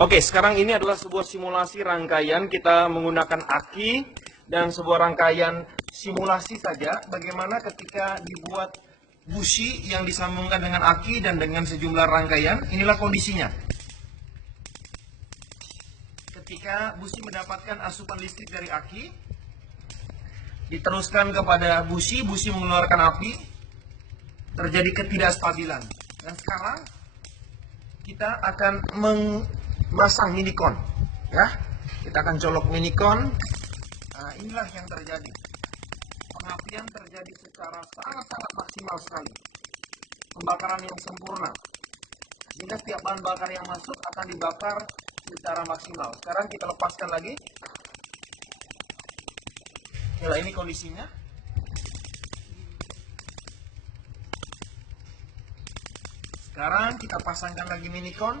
Oke, sekarang ini adalah sebuah simulasi rangkaian. Kita menggunakan aki dan sebuah rangkaian simulasi saja. Bagaimana ketika dibuat busi yang disambungkan dengan aki dan dengan sejumlah rangkaian. Inilah kondisinya. Ketika busi mendapatkan asupan listrik dari aki, diteruskan kepada busi, busi mengeluarkan api, terjadi ketidakstabilan. Dan sekarang kita akan memasang minikon, ya. Kita akan colok minikon. Nah, inilah yang terjadi. Pengapian terjadi secara sangat-sangat maksimal sekali. Pembakaran yang sempurna. Sehingga setiap bahan bakar yang masuk akan dibakar secara maksimal. Sekarang kita lepaskan lagi. Nah, ini kondisinya. Sekarang kita pasangkan lagi minikon.